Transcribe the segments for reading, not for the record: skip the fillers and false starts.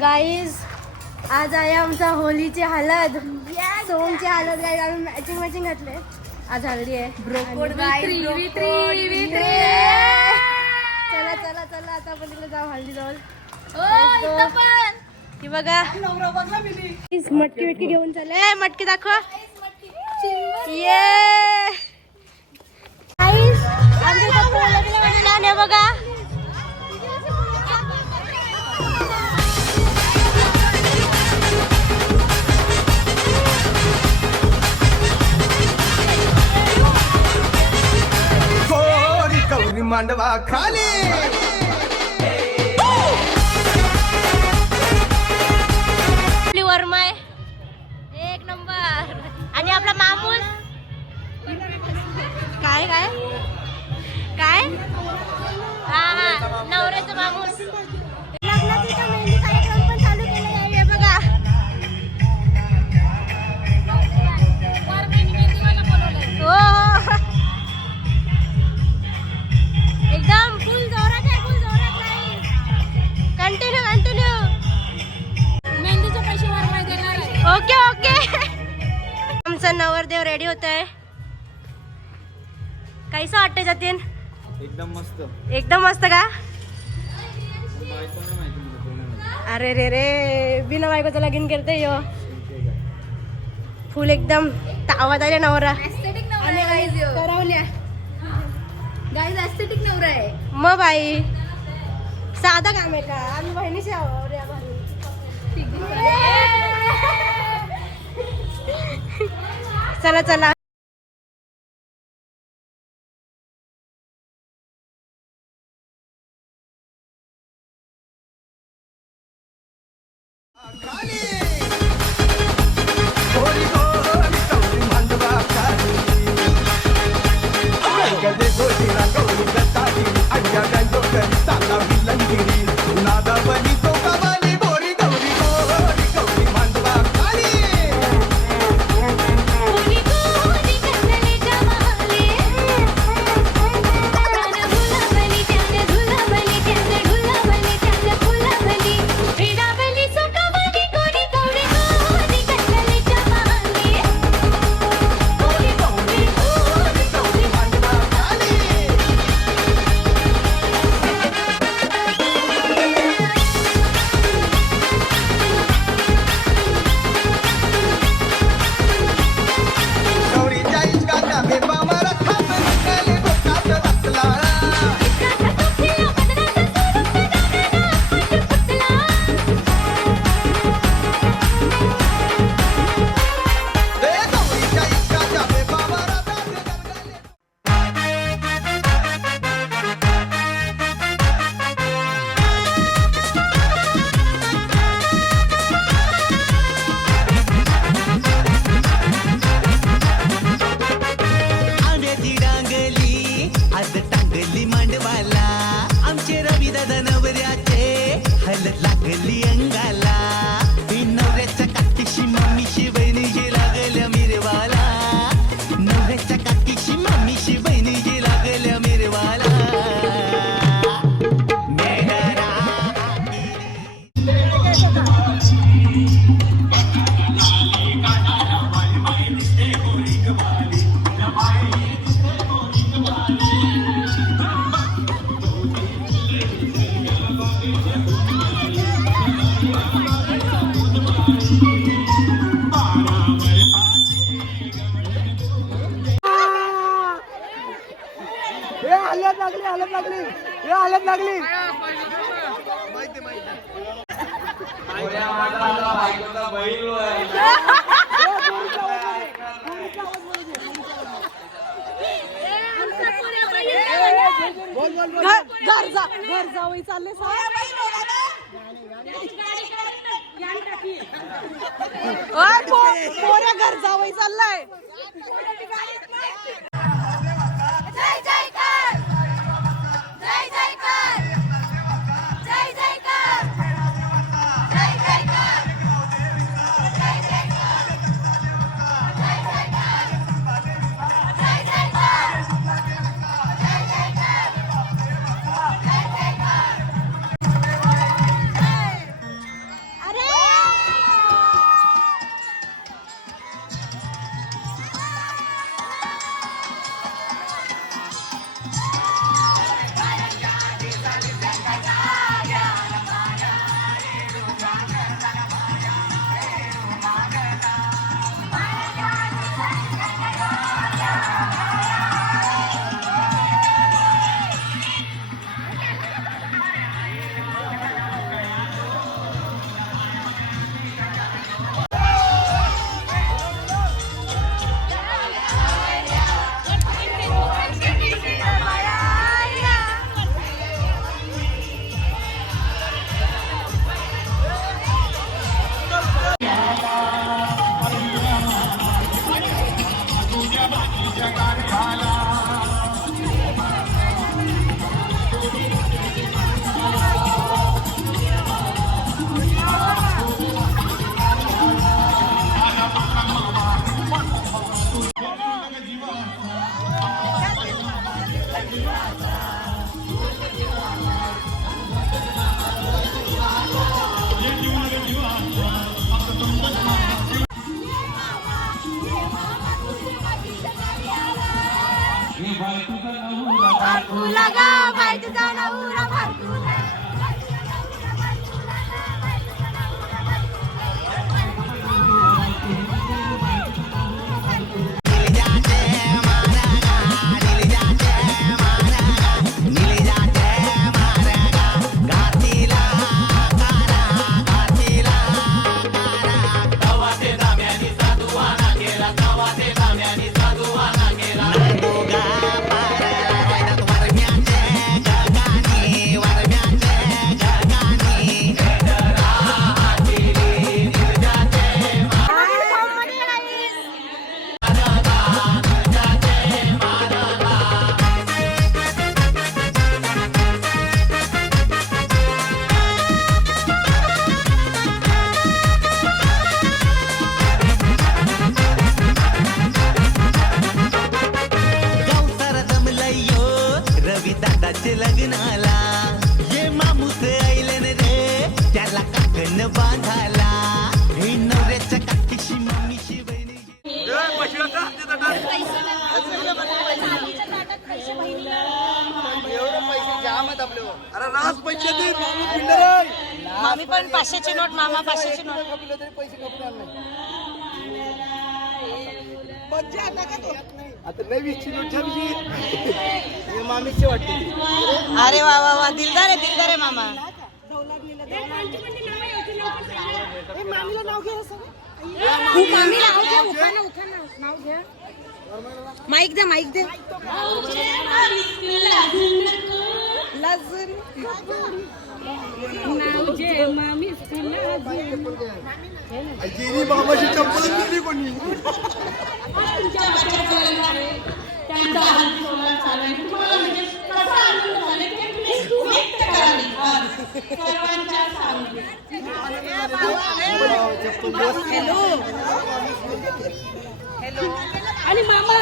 Guys आज आहे आमचा होलीची हळद. सोमची हळद गाईज आम्ही मॅचिंग घातले. आज हळदी आहे. चला चला चला आता आपण तिकडे जाऊ हळदी जवळ. ही बघा मटकी बिटकी घेऊन चालले. मटकी दाखवा. ये आमच्या बघा मांडवा खाली आपली वर्मा एक नंबर. आणि आपला मामूस काय काय काय हा हा नवऱ्याचा मामूस. लग्नाचा मेहंदी कार्यक्रम पण चालू केला आहे बघा. हो एकदम फुल जोरात आहे. फुल जोरात नाही. कंटिन्यू मेहंदीचे पैसे वाढवाय देणार आहे. Okay okay. आमचा नवरदेव रेडी होत आहे. कैसा वाटतंय जतीन? एकदम मस्त का? अरे रे रे बिना बायकोचं लगीन करते यो. फुल एकदम आवाज आले नवरा. करवल्या गाईज एस्थेटिक नवरा आहे. मग बाई साधा काम आहे का? आम्ही बहिणीशी आहोत. चला चला घर जावई चालले. पोऱ्या घर जावई चाललाय. चैन बांधायला हे नवऱ्याच्या काकीशी मम्मीशी बहिणी मामी पण 500ची नोट, मामा 500ची नोट. आता नवीची नोट मामीची वाटते. अरे वा वा वा, दिलदार आहे मामा. माईक दे, माईक दे. बाबाची चप्पल दिली कोणी. आणि मामा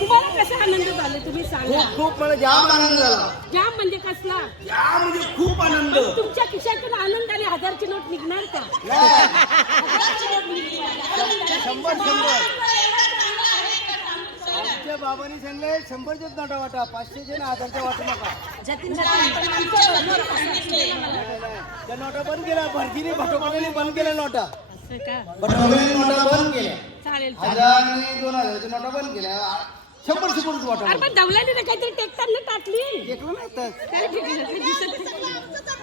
तुम्हाला कसा आनंद झाला तुम्ही सांगा. खूप मला जाम आनंद झाला. जाम म्हणजे कसला? जाम म्हणजे खूप आनंद. तुमच्या खिशातून आनंद आणि 1000ची नोट निघणार का? 100 आमच्या बाबांनी सांगले 100च्याच नोटा वाटा, 500चे ना 1000च्या वाटू नका. त्या नोटा बंद केल्या. भरतीने भटोकाने बंद केल्या नोटा. भटोकाने नोटा बंद केल्या. चालेल 1000 आणि 2000च्या नोटा बंद केल्या. 100 वाटा. अरे पण दवलाने काहीतरी टेकताना टाकली. टेकलं नाही तर. काय टेकलं? ते दिसत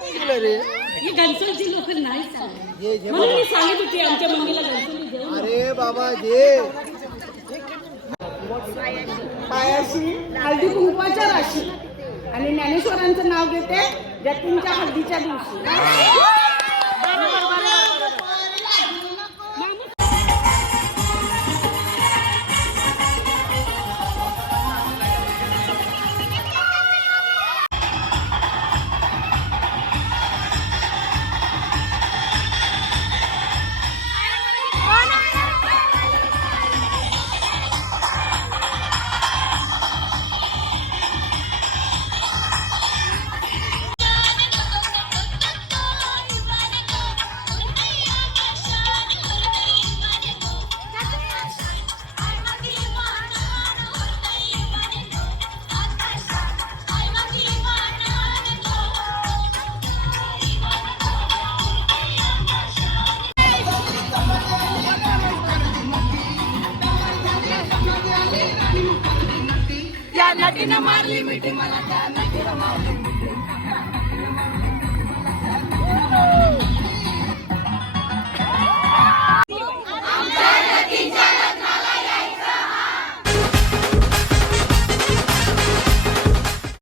टेकलं रे. ही घनसोलीची लोक नाही चालत. जे जे म्हणून मी सांगत होती आमच्या मम्मीला घनसोली घेऊन. अरे बाबा जे पायाशी हळदी कुंकवाच्या राशी आणि ज्ञानेश्वरांचं नाव घेते जतींच्या हळदीच्या दिवशी. या नटीनं मारली मिठी मला, त्या नटीनं मारली मिठी.